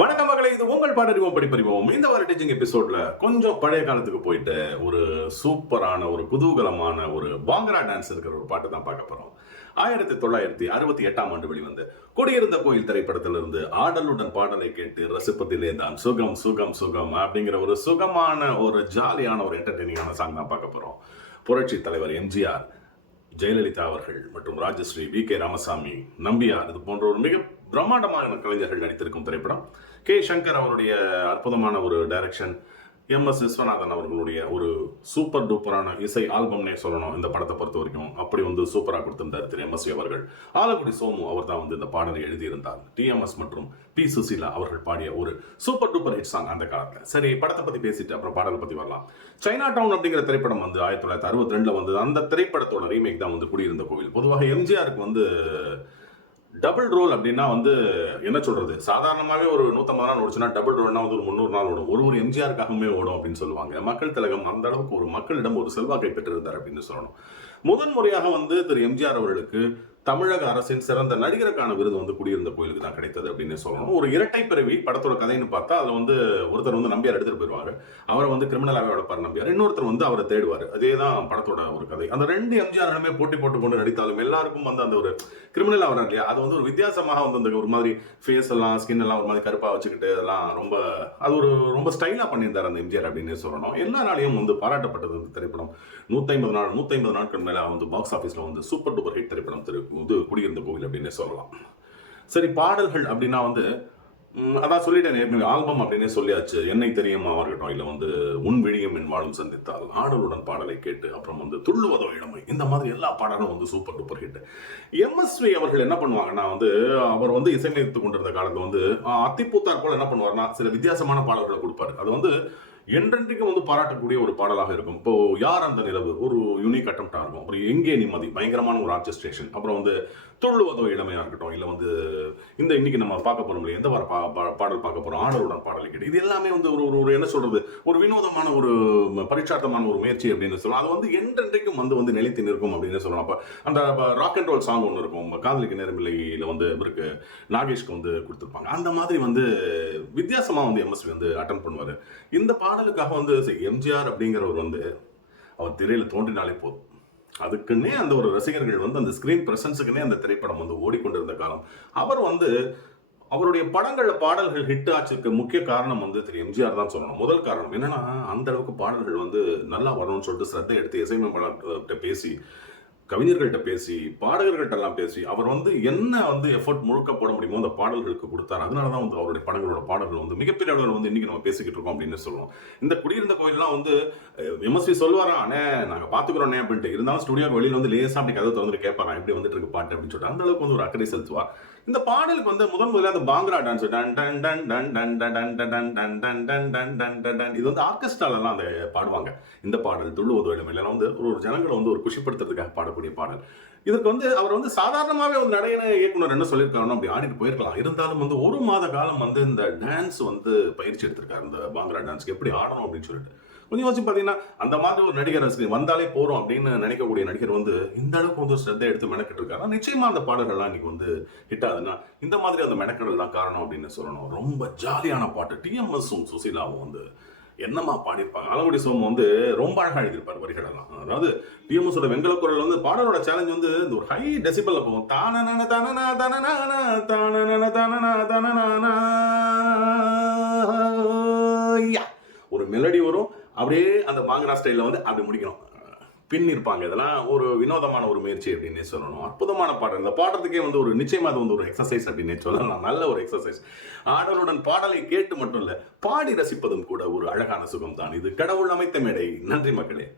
வணக்கம் மகளே, இது உங்கள் பாடறிவோம் படிப்பறிவோம். இந்த வார டீச்சிங் எபிசோட்ல கொஞ்சம் பழைய காலத்துக்கு போயிட்டு ஒரு சூப்பரான ஒரு குதூகலமான ஒரு பாங்கரா டான்ஸ் இருக்கிற ஒரு பாட்டு தான் பார்க்க போறோம். 1968 வெளிவந்த குடியிருந்த கோயில் திரைப்படத்திலிருந்து ஆடலுடன் பாடலை கேட்டு ரசிப்பதிலே தான் சுகம் சுகம் சுகம் அப்படிங்கிற ஒரு சுகமான ஒரு ஜாலியான ஒரு என்டர்டெய்னிங்கான சாங் தான் பார்க்க போறோம். புரட்சி தலைவர் எம்ஜிஆர், ஜெயலலிதா அவர்கள் மற்றும் ராஜஸ்ரீ, வி.கே. ராமசாமி, நம்பியார் இது போன்ற ஒரு மிக பிரம்மாண்டமான கலைஞர்கள் நடித்திருக்கும் திரைப்படம். கே. சங்கர் அவருடைய அற்புதமான ஒரு டைரக்ஷன், எம்.எஸ். விஸ்வநாதன் அவர்களுடைய ஒரு சூப்பர் டூப்பரான இசை ஆல்பம்னே சொல்லணும் இந்த படத்தை பொறுத்த வரைக்கும். அப்படி சூப்பராக கொடுத்திருந்தார் திரு எம்.எஸ். அவர்கள். ஆலங்குடி சோமு அவர் தான் இந்த பாடலை எழுதியிருந்தார். டி.எம்.எஸ். மற்றும் பி. சுசீலா அவர்கள் பாடிய ஒரு சூப்பர் டூப்பர் ஹிட் சாங் அந்த காலத்தில். சரி, படத்தை பற்றி பேசிட்டு அப்புறம் பாடலை பற்றி வரலாம். சைனா டவுன் அப்படிங்கிற திரைப்படம் 1962 வந்தது. அந்த திரைப்படத்தோட ரீமேக் தான் குடியிருந்த கோவில். பொதுவாக எம்ஜிஆருக்கு டபுள் ரோல் அப்படின்னா என்ன சொல்றது, சாதாரணமாகவே ஒரு 150 நாள் ஓடுச்சுன்னா டபுள் ரோல்னா ஒரு 300 நாள் ஓடும். ஒரு எம்ஜிஆருக்காகவே ஓடும் அப்படின்னு சொல்லுவாங்க. மக்கள் திலகம் அந்த அளவுக்கு ஒரு மக்களிடம் ஒரு செல்வாக்கை பெற்றிருந்தார் அப்படின்னு சொல்லணும். முதன்முறையாக திரு எம்ஜிஆர் அவர்களுக்கு தமிழக அரசின் சிறந்த நடிகருக்கான விருது குடியிருந்த கோயிலுக்கு தான் கிடைத்தது அப்படின்னு சொல்லணும். ஒரு இரட்டை பிறவி படத்தோட கதைன்னு பார்த்தா அதுல ஒருத்தர் நம்பியார் எடுத்துட்டு போயிருவாங்க. அவரை கிரிமினலாவே வளர்ப்பார் நம்பியார். இன்னொருத்தர் அவரை தேடுவார். அதே தான் படத்தோட ஒரு கதை. அந்த ரெண்டு எம்ஜிஆருமே போட்டி போட்டு கொண்டு நடித்தாலும் எல்லாருக்கும் அந்த ஒரு கிரிமினல் வர இல்லையா, அது ஒரு வித்தியாசமாக அந்த ஒரு மாதிரி ஃபேஸ் எல்லாம் ஸ்கின் எல்லாம் ஒரு மாதிரி கருப்பா வச்சுக்கிட்டு அதெல்லாம் ரொம்ப ஸ்டைலா பண்ணியிருந்தார் அந்த எம்ஜிஆர் அப்படின்னு சொல்லணும். எல்லாராலையும் பாராட்டப்பட்டது அந்த திரைப்படம். 150 நாட்கள் மேல பாக்ஸ் ஆபீஸ்ல சூப்பர் டூப்பர் ஹிட் திரைப்படம் குடியிருந்த கோவில் அப்படின்னு சொல்லலாம். சரி, பாடல்கள் அப்படின்னா அதான் சொல்லிட்டேன், ஆல்பம் அப்படின்னே சொல்லியாச்சு. என்னை தெரியுமா இருக்கட்டும், இல்ல உன் விழியும் என் வாழும் சந்தித்தால், ஆடலுடன் பாடலை கேட்டு, அப்புறம் துள்ளுவதோ இளமை, இந்த மாதிரி எல்லா பாடலும் சூப்பர் டூப்பர் ஹிட். எம்எஸ்வி அவர்கள் என்ன பண்ணுவாங்கன்னா அவர் இசையமைத்து கொண்டிருந்த காலத்துல அத்திப்பூத்தார் போல என்ன பண்ணுவார்னா சில வித்தியாசமான பாடல்களை கொடுப்பாரு. அது என்றென்றைக்கும் பாராட்டக்கூடிய ஒரு பாடலாக இருக்கும். இப்போ யார் அந்த நிலவு ஒரு யூனிக் அட்டம்ப்டா இருக்கும். அப்புறம் எங்கே நிம்மதி பயங்கரமான ஒரு ஆர்கெஸ்ட்ரேஷன். அப்புறம் துள்ளுவதோ இளமையா இருக்கட்டும், இல்ல இந்த இன்னைக்கு நம்ம பார்க்க போறோம் எந்த வார பாடல் பார்க்க போறோம், ஆடலுடன் பாடல் கேட்டு, இது எல்லாமே ஒரு என்ன சொல்றது, ஒரு வினோதமான ஒரு பரிட்சார்த்தமான ஒரு முயற்சி அப்படின்னு சொல்லலாம். அது என்றென்றைக்கும் நிலைத்து நிற்கும் அப்படின்னு சொல்லலாம். அப்ப அந்த ராக் அண்ட் ரோல் சாங் ஒன்று இருக்கும், காதலிக்கு நேரமில்லையில இவருக்கு நாகேஷ்க்கு கொடுத்துருப்பாங்க. அந்த மாதிரி வித்தியாசமா எம்எஸ்வி அட்டன் பண்ணுவாரு. இந்த பாடலுக்காக எம்ஜிஆர் அப்படிங்கிறவர் அவர் திரையில தோன்றினாலே போதும், அதுக்குன்னே அந்த ஒரு ரசிகர்கள் அந்த ஸ்கிரீன் பிரசன்ஸுக்குன்னே அந்த திரைப்படம் ஓடிக்கொண்டிருந்த காலம். அவர் அவருடைய படங்கள்ல பாடல்கள் ஹிட் ஆச்சுக்கு முக்கிய காரணம் திரு எம்ஜிஆர் தான் சொல்லணும். முதல் காரணம் என்னன்னா, அந்த அளவுக்கு பாடல்கள் நல்லா வரணும்னு சொல்லிட்டு சிரத்தை எடுத்து இசையமைப்பாளர்கிட்ட பேசி, கவிஞர்கள்ட்ட பேசி, பாடகர்கள்ட்ட எல்லாம் பேசி, அவர் என்ன எஃபர்ட் முழுக்க போட முடியுமோ அந்த பாடல்களுக்கு கொடுத்தாரு. அதனாலதான் அவருடைய படங்களோட பாடல்கள் மிகப்பெரிய அளவில் இன்னைக்கு நம்ம பேசிக்கிட்டு இருக்கோம் அப்படின்னு சொல்லணும். இந்த குடியிருந்த கோயில்லாம் எம்எஸ்வி சொல்லுவாரா, அண்ணே நாங்க பாத்துக்கிறோம் அப்படின்ட்டு, இருந்தாலும் ஸ்டுடியோக்கு வெளியில லேசா அப்படி கதை திறந்து கேட்பாரா எப்படி இருக்கு பாட்டு அப்படின்னு சொல்லிட்டு அந்த அளவுக்கு ஒரு அக்கறை செலுத்துவார். இந்த பாடலுக்கு முதல்ல அந்த பாங்கரா டான்ஸ் இது ஆர்கெஸ்ட்ராலாம் அந்த பாடுவாங்க. இந்த பாடல் துள்ளுவதோ இளமையில ஒரு ஜனங்களை ஒரு குஷிப்படுத்துறதுக்காக பாடக்கூடிய பாடல். இதற்கு அவர் சாதாரணமாவே ஒரு நடன இயக்குனர் என்ன சொல்லியிருக்காருன்னா அப்படி ஆடிட்டு போயிருக்கலாம். இருந்தாலும் ஒரு மாத காலம் இந்த டான்ஸ் பயிற்சி எடுத்திருக்காரு. இந்த பாங்கரா டான்ஸ்க்கு எப்படி ஆடணும் அப்படின்னு சொல்லிட்டு கொஞ்சம் யோசிச்சு பார்த்தீங்கன்னா, அந்த மாதிரி ஒரு நடிகர் வந்தாலே போறோம் அப்படின்னு நினைக்கக்கூடிய நடிகர் இந்த அளவுக்கு ஸ்ரத்தை எடுத்து மெனக்கிட்டு இருக்காரு. நிச்சயமா அந்த பாடல்கள்லாம் இன்னைக்கு ஹிட் ஆகுதுன்னா இந்த மாதிரி அந்த மெனக்கடல் தான் காரணம் அப்படின்னு சொல்லணும். ரொம்ப ஜாலியான பாட்டு. டி.எம்.எஸ்.உம் சுசீலாவும் என்னமா பாடியிருப்பாங்க. ஆலங்குடி சோமு ரொம்ப அழகா எழுதியிருப்பார் வரிகள் எல்லாம். அதாவது டிஎம்எஸோட வெங்கல குரல் பாடலோட சேலஞ்ச் இந்த ஒரு ஹை டெசிபல்ல போகும். தானன தனனா தனனா தானன தனனா தனனா ஒரு மெலடி வரும், அப்படியே அந்த பாங்கரா ஸ்டைல்ல அப்படி முடிக்கணும், பின் இருப்பாங்க. இதெல்லாம் ஒரு வினோதமான ஒரு முயற்சி அப்படின்னு சொல்லணும். அற்புதமான பாடல். இந்த பாடுறதுக்கே ஒரு நிச்சயமா அது ஒரு எக்ஸசைஸ் அப்படின்னு சொல்லலாம். நல்ல ஒரு எக்ஸசைஸ். ஆடலுடன் பாடலை கேட்டு மட்டும் இல்ல, பாடி ரசிப்பதும் கூட ஒரு அழகான சுகம் தான். இது கடவுள் அமைத்த மேடை. நன்றி மக்களே.